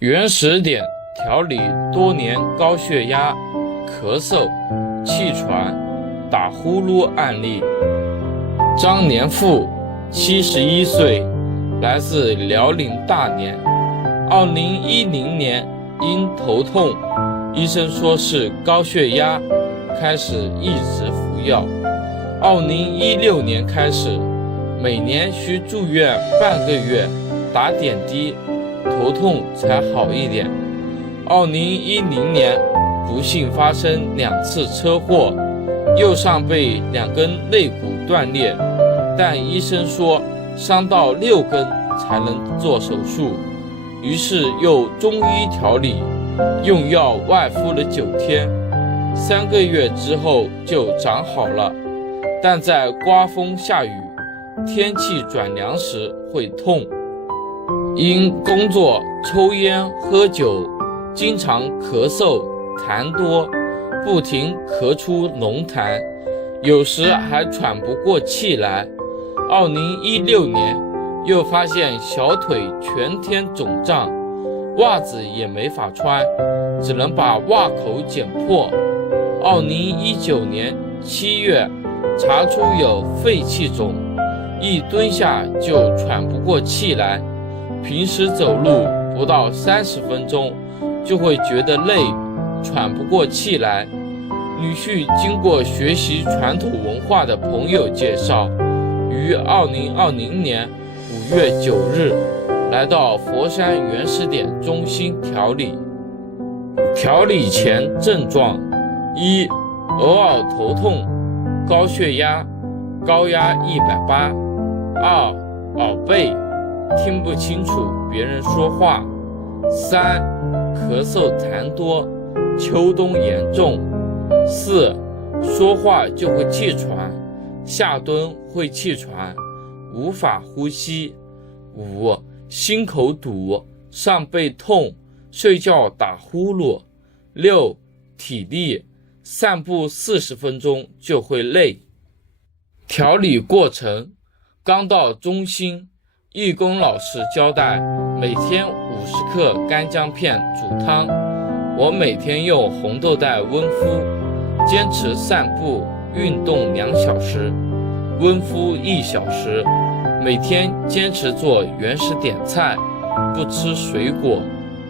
原始点调理多年高血压、咳嗽、气喘、打呼噜案例。张年富71岁，来自辽宁大连。2010年因头痛，医生说是高血压，开始一直服药。2016年开始，每年需住院半个月，打点滴，头痛才好一点。2010年不幸发生2次车祸，右上背2根肋骨断裂，但医生说伤到6根才能做手术，于是又中医调理，用药外敷了9天，3个月之后就长好了，但在刮风下雨、天气转凉时会痛。因工作、抽烟、喝酒，经常咳嗽、痰多，不停咳出浓痰，有时还喘不过气来。2016年又发现小腿全天肿胀，袜子也没法穿，只能把袜口剪破。2019年7月查出有肺气肿，一蹲下就喘不过气来，平时走路不到30分钟就会觉得累，喘不过气来。女婿经过学习传统文化的朋友介绍，于2020年5月9日来到佛山原始点中心调理。调理前症状：一、偶尔头痛、高血压，高压180；二、耳背，听不清楚别人说话；三、咳嗽痰多，秋冬严重；四、说话就会气喘，下蹲会气喘，无法呼吸；五、心口堵，上背痛，睡觉打呼噜；六、体力，散步40分钟就会累。调理过程：刚到中心，义工老师交代每天50克干姜片煮汤，我每天用红豆袋温敷，坚持散步运动2小时，温敷1小时，每天坚持做原始点菜，不吃水果、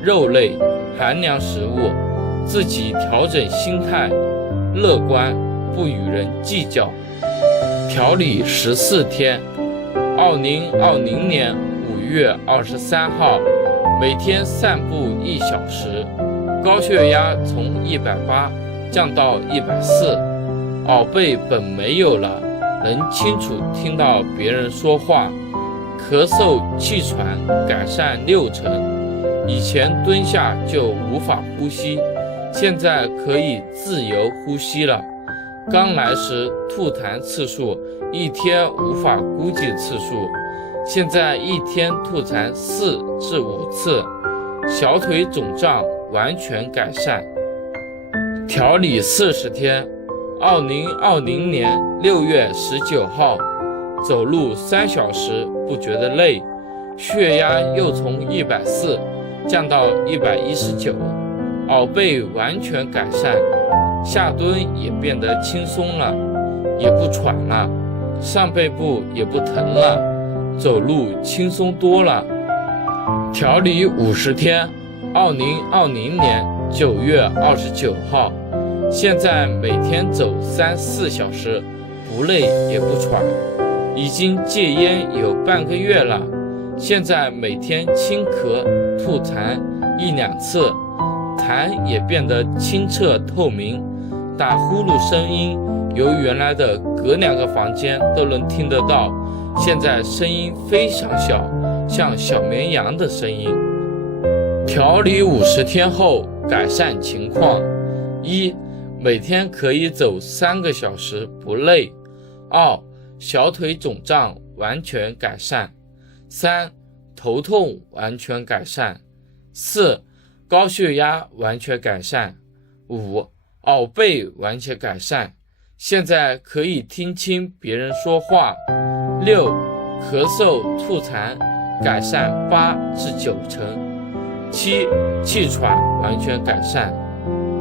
肉类、寒凉食物，自己调整心态，乐观，不与人计较。调理14天，2020年5月23号，每天散步1小时，高血压从180降到140，耳背本没有了，能清楚听到别人说话，咳嗽气喘改善60%，以前蹲下就无法呼吸，现在可以自由呼吸了。刚来时吐痰次数一天无法估计次数，现在一天吐痰4至5次，小腿肿胀完全改善。调理40天，2020年6月19号，走路3小时不觉得累，血压又从140降到119，耳背完全改善，下蹲也变得轻松了，也不喘了，上背部也不疼了，走路轻松多了。调理50天，2020年9月29号，现在每天走3-4小时，不累也不喘，已经戒烟有半个月了，现在每天轻咳吐痰1-2次，痰也变得清澈透明，打呼噜声音由原来的隔2个房间都能听得到，现在声音非常小，像小绵羊的声音。调理50天后改善情况：一、每天可以走3个小时不累；二、小腿肿胀完全改善；三、头痛完全改善；四、高血压完全改善；五、耳背完全改善，现在可以听清别人说话；六、咳嗽吐痰改善8至9成； 7. 气喘完全改善。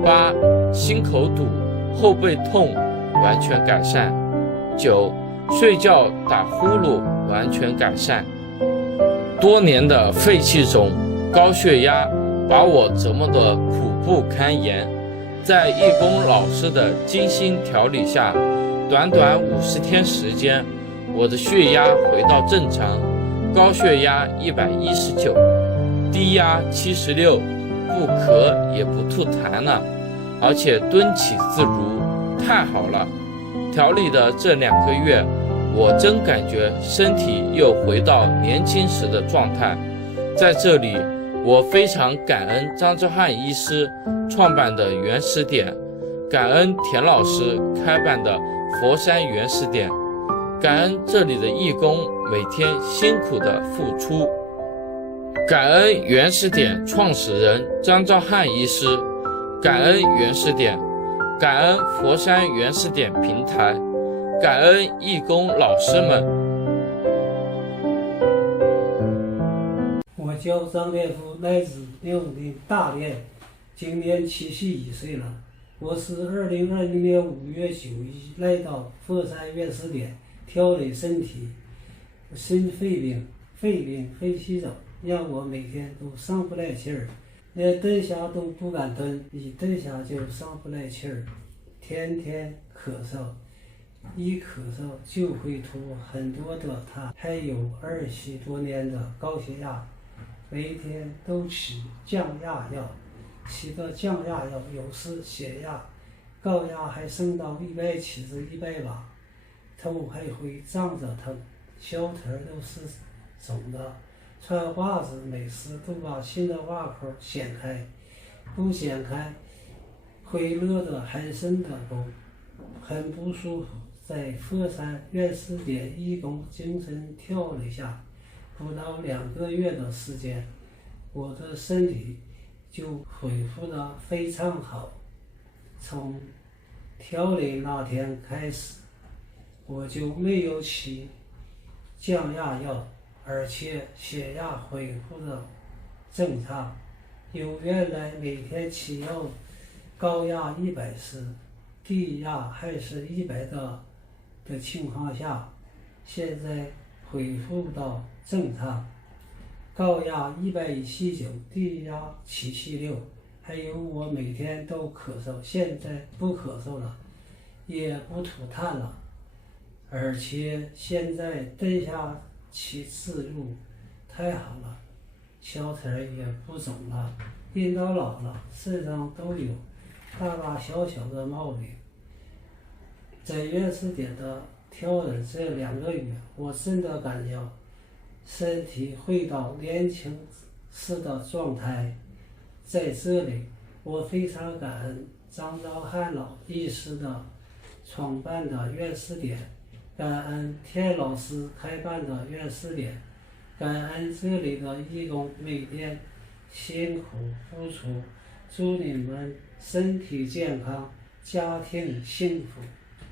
8. 心口堵、后背痛完全改善。9. 睡觉打呼噜完全改善。多年的肺气肿、高血压把我折磨得苦不堪言，在义工老师的精心调理下，短短50天时间，我的血压回到正常，高血压119，低压76，不咳也不吐痰了，而且蹲起自如，太好了！调理的这2个月，我真感觉身体又回到年轻时的状态。在这里，我非常感恩张之汉医师创办的原始点，感恩田老师开办的佛山原始点，感恩这里的义工每天辛苦的付出，感恩原始点创始人张兆汉医师，感恩原始点，感恩佛山原始点平台，感恩义工老师们。我叫张连福，来自辽宁大连，今年71岁了。我是2020年5月9日来到佛山原始点调理身体，肺病、肺气肿，让我每天都上不来气儿，连蹲下都不敢蹲，一蹲下就上不来气儿，天天咳嗽，一咳嗽就会吐很多的痰，还有20多年的高血压，每天都吃降压药，吃的降压药有时血压、高压还升到170、180，头还会胀着疼，小腿都是肿的，穿袜子每次都把新的袜口掀开，不掀开会热得很深的都很不舒服。在佛山原始点义工精神调理下，不到2个月的时间，我的身体就恢复得非常好。从调理那天开始，我就没有吃降压药，而且血压恢复得正常，由原来每天吃药高压140，低压还是100的情况下，现在恢复到正常，高压119，低压776，还有我每天都咳嗽，现在不咳嗽了，也不吐痰了，而且现在蹲下起自如，太好了，小腿也不肿了，人到老了，身上都有大大小小的毛病。在原始点的调理这2个月，我真的感觉身体回到年轻时的状态。在这里，我非常感恩张兆汉老医师的创办的原始点，感恩田老师开办的原始点，感恩这里的义工每天辛苦付出，祝你们身体健康，家庭幸福。